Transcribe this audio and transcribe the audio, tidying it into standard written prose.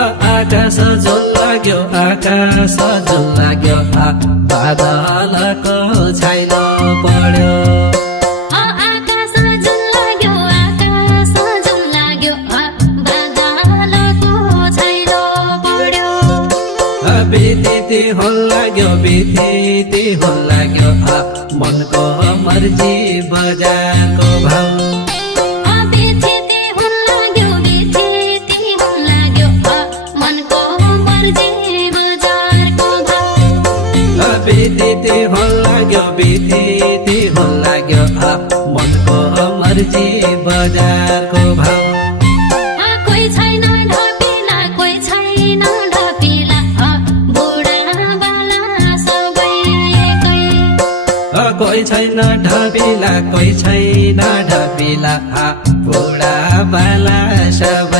आकाश झोल लाग्यो आकाश झोल लाग्यो बादलको छाइलो पर्यो आकाश झोल लाग्यो आकाश झोल लाग्यो बादलको छाइलो पर्यो बितिति होल लाग्यो बितिति होल लाग्यो मनको मर्जी बजारको भाउ बितिति होल लाग्यो बितिति होल लाग्यो मनको मर्जी बजारको भाउ बितिति होल लाग्यो बितिति होल लाग्यो मनको मर्जी बजारको भाउ कोही छैन ढपिला कोही छैन ढपिला बुढा बाला सबै एकै कोही छैन ढपिला कोही छैन ढपिला बुढा बाला सब